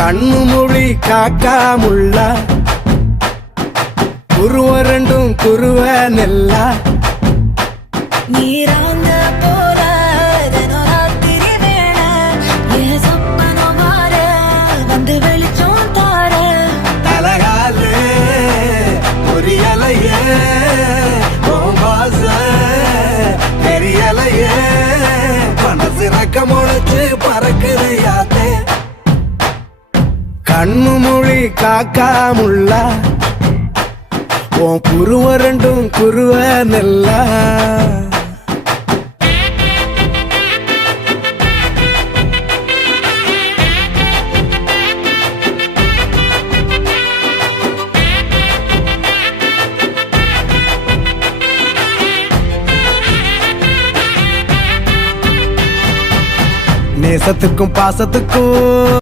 கண்ணு மொழி காக்காமுள்ள குருவ ரெண்டும் குருவ நெல்லா நீராங்க போல தினராத்திரி வேண என் சொப்பனம் மாற வந்து வெளிச்சம் தார தலகாலே பொரியலையே ஓம்பாச பெரியலையே மனசு ரக்க முளைச்சு பறக்குது யாத்தே கண்ணு மொழி காக்காமுள்ள உன் குருவ ரெண்டும் குருவ நெல்லா நேசத்துக்கும் பாசத்துக்கும்